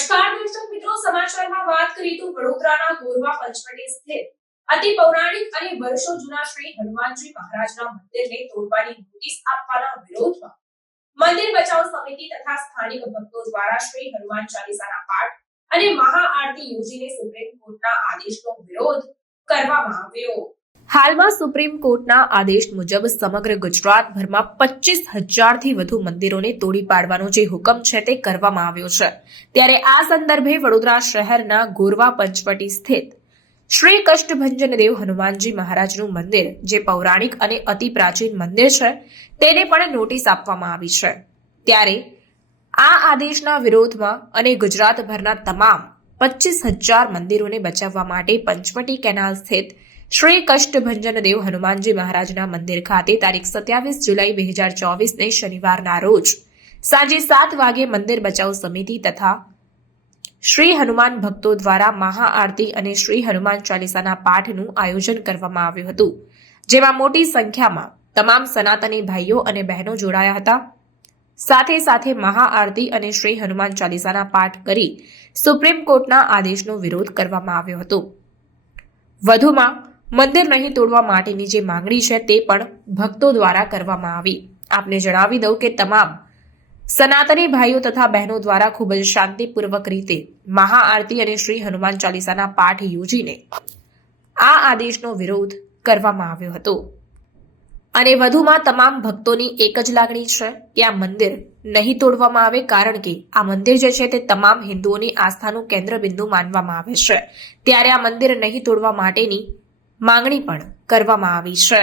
નમસ્કાર દર્શક મિત્રો, સમાચારમાં વાત કરીએ તો વડોદરાના ગોરવા પંચવટી સ્થિત અતિ પૌરાણિક અને વર્ષો જૂના શ્રી હનુમાનજી મહારાજના મંદિરને તોડવાની નોટિસ આપવાના વિરોધમાં મંદિર બચાવ સમિતિ તથા સ્થાનિક ભક્તો દ્વારા શ્રી હનુમાન ચાલીસાના પાઠ અને મહાઆરતી યોજીને સુપ્રીમ કોર્ટના આદેશનો વિરોધ કરવામાં આવ્યો। હાલમાં સુપ્રીમ કોર્ટના આદેશ મુજબ સમગ્ર ગુજરાતભરમાં 25,000 થી વધુ મંદિરોને તોડી પાડવાનો જે હુકમ છે તે કરવામાં આવ્યો છે। ત્યારે આ સંદર્ભે વડોદરા શહેરના ગોરવા પંચવટી સ્થિત શ્રી કષ્ટભંજન દેવ હનુમાનજી મહારાજનું મંદિર, જે પૌરાણિક અને અતિ પ્રાચીન મંદિર છે, તેને પણ નોટિસ આપવામાં આવી છે। ત્યારે આ આદેશના વિરોધમાં અને ગુજરાતભરના તમામ 25,000 મંદિરોને બચાવવા માટે પંચવટી કેનાલ સ્થિત શ્રી કષ્ટભંજન દેવ હનુમાનજી મહારાજના મંદિર ખાતે તારીખ 27 જુલાઈ 2024 ને શનિવારના રોજ સાંજે 7 વાગે મંદિર બચાવ સમિતિ તથા શ્રી હનુમાન ભક્તો દ્વારા મહાઆરતી અને શ્રી હનુમાન ચાલીસાના પાઠનું આયોજન કરવામાં આવ્યું હતું, જેમાં મોટી સંખ્યામાં તમામ સનાતની ભાઈઓ અને બહેનો જોડાયા હતા। સાથે સાથે મહાઆરતી અને શ્રી હનુમાન ચાલીસાના પાઠ કરી સુપ્રીમ કોર્ટના આદેશનો વિરોધ કરવામાં આવ્યો હતો। વધુમાં મંદિર નહીં તોડવા માટેની જે માંગણી છે તે પણ ભક્તો દ્વારા કરવામાં આવી। આપને જણાવી દઉં કે તમામ સનાતની ભાઈઓ તથા બહેનો દ્વારા ખૂબ જ શાંતિપૂર્વક રીતે મહાઆરતી અને શ્રી હનુમાન ચાલીસાના પાઠ યોજીને આ આદેશનો વિરોધ કરવામાં આવ્યો હતો। અને વધુમાં તમામ ભક્તોની એક જ લાગણી છે કે આ મંદિર નહીં તોડવામાં આવે, કારણ કે આ મંદિર જે છે તે તમામ હિન્દુઓની આસ્થાનું કેન્દ્રબિંદુ માનવામાં આવે છે। ત્યારે આ મંદિર નહીં તોડવા માટેની માંગણી પણ કરવામાં આવી છે।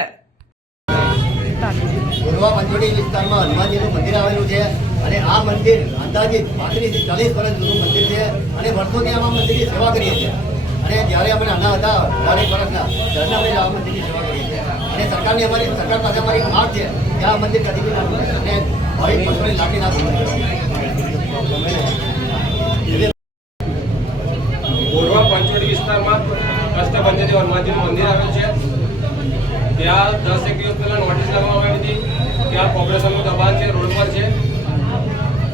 ગોરવા પંચવટી વિસ્તારમાં હનુમાનજીનું મંદિર આવેલું છે અને આ મંદિર અંદાજિત 35 થી 40 વર્ષ જૂનું મંદિર છે અને વર્ષોથી આમાં મંદિરની સેવા કરીએ છીએ અને જ્યારે અમે નાના હતા 4 વર્ષના ત્યારે અમે આ મંદિરની સેવા કરીએ છીએ અને સરકાર પાસે અમારી માંગ છે કે આ મંદિર કદી બી ના તોડે અને ભાવિક ભક્તોની લાગણી ના તોડે। ગોરવા પંચવટી વિસ્તારમાં કષ્ટભંજન દેવ હનુમાનજીનું મંદિર આવેલું છે। ત્યાં 10 એક દિવસ પહેલા નોટિસ લગાવવામાં આવી હતી કે આ કોર્પોરેશનનું દબાણ છે, રોડ પર છે,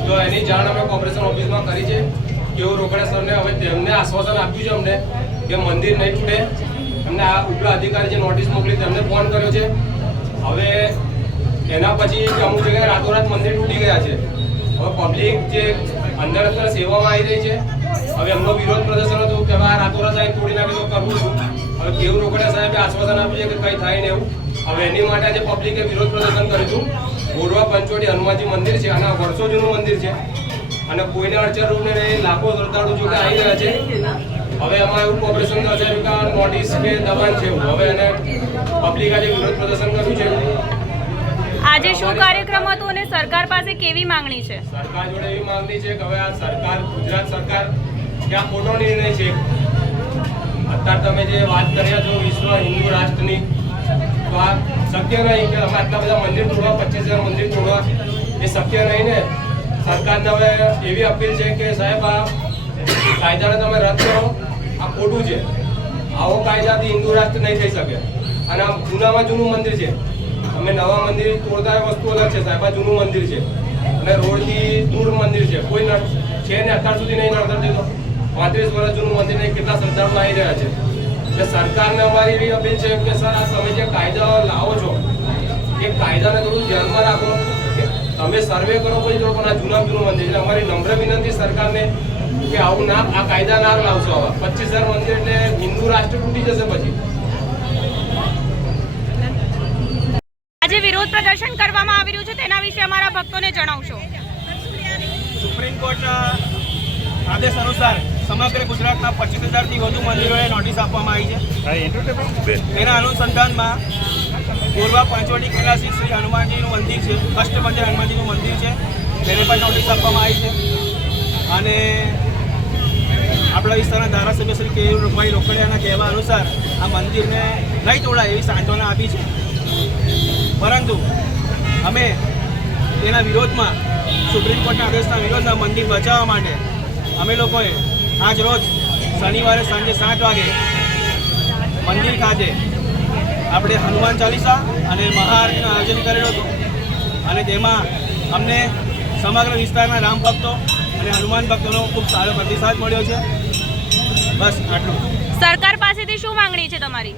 તો એની જાણ અમે કોર્પોરેશન ઓફિસમાં કરી છે। કેવું રોકડા સરને હવે તેમને આશ્વાસન આપ્યું છે અમને કે મંદિર નહીં તૂટે। એમને આ ઉપલા અધિકારી જે નોટિસ મોકલી તેમને ફોન કર્યો છે। હવે એના પછી અમુક જગ્યાએ રાતોરાત મંદિર તૂટી ગયા છે। હવે પબ્લિક જે અંદર સેવામાં આવી રહી છે, હવે એમનો વિરોધ પ્રદર્શન હતું કે આ રાતોરાત અહીં તોડી નાખે તો કરવું છું। હવે કેવું રોકડિયા સાહેબે આશ્વાસન આપ્યું છે કે કંઈ થાય ને એવું। હવે એની માટે આજે પબ્લિકે વિરોધ પ્રદર્શન કર્યું હતું। ગોરવા પંચવટી હનુમાનજી મંદિર છે અને વર્ષો જૂનું મંદિર છે અને કોઈને અડચણરૂપ ને લાખો શ્રદ્ધાળુ જો કે આવી રહ્યા છે। હવે એમાં એવું કોર્પોરેશન દર્શાવ્યું કે નોટિસ કે દબાણ છે। હવે એને પબ્લિક આજે વિરોધ પ્રદર્શન કર્યું છે। આજે શું કાર્યક્રમ હતો અને સરકાર પાસે કેવી માંગણી છે? સરકાર જોડે એવી માંગણી છે કે હવે આ સરકાર, ગુજરાત સરકાર, કે આ ખોટો નિર્ણય છે। અત્યારે તમે જે વાત કર્યા છો વિશ્વ હિન્દુ રાષ્ટ્રની, તો આ શક્ય નહીં કે અમે આટલા બધા મંદિર તોડવા, 25,000 મંદિર તોડવા, એ શક્ય નહીં ને। સરકારને હવે એવી અપીલ છે કે સાહેબ આ કાયદાને તમે રદ કરો, આ ખોટું છે। આવો કાયદાથી હિન્દુ રાષ્ટ્ર નહીં થઈ શકે અને આ જૂનામાં જૂનું મંદિર છે। અમે નવા મંદિર તોડતા વસ્તુ અલગ છે સાહેબ, આ જૂનું મંદિર છે અને રોડથી દૂર મંદિર છે, કોઈ છે ને અત્યાર સુધી નહીં નડતર થતો। 35 વર્ષ જૂનું મંદિરને કેટલા શ્રદ્ધાળુ આવી રહ્યા છે। એટલે સરકારને અમારી એવી અપીલ છે કે સર આ તમે જે કાયદા લાવો છો એ કાયદાને થોડું ધ્યાનમાં રાખો, કે તમે સર્વે કરો કોઈ જો પણ આ જૂનું મંદિર છે। અમારી નમ્ર વિનંતી સરકારને કે આવું ના, આ કાયદા ના લાવશો। આવા 25,000 મંદિર એટલે હિન્દુ રાષ્ટ્ર તૂટી જશે પછી। આજે વિરોધ પ્રદર્શન કરવામાં આવી રહ્યું છે, તેના વિશે અમારા ભક્તોને જણાવશો। સુપ્રીમ કોર્ટના આદેશ અનુસાર સમગ્ર ગુજરાતના 25,000 થી વધુ મંદિરોએ નોટિસ આપવામાં આવી છે। તેના અનુસંધાનમાં ગોરવા પંચવટી કેલાસી શ્રી હનુમાનજીનું મંદિર છે, કષ્ટભંજન હનુમાનજીનું મંદિર છે, તેને પણ નોટિસ આપવામાં આવી છે। અને આપણા વિસ્તારના ધારાસભ્ય શ્રી કેયુરભાઈ રોકડિયાના કહેવા અનુસાર આ મંદિરને નહીં તોડાય એવી સાંત્વના આપી છે, પરંતુ અમે તેના વિરોધમાં, સુપ્રીમ કોર્ટના આદેશના વિરોધમાં મંદિર બચાવવા માટે અમે લોકોએ આજ રોજ શનિવારે સાંજે 7 વાગે મંદિર ખાતે આપણે હનુમાન ચાલીસા અને મહાઆરતીનું આયોજન કરેલું હતું અને તેમાં અમને સમગ્ર વિસ્તારના રામ ભક્તો અને હનુમાન ભક્તોનો ખૂબ સારો પ્રતિસાદ મળ્યો છે. બસ આટલું. સરકાર પાસેથી શું માંગણી છે તમારી?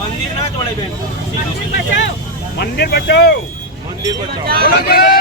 મંદિર ના તોડે બેન, સીધું સીધું મંદિર બચાવો મંદિર બચાવો.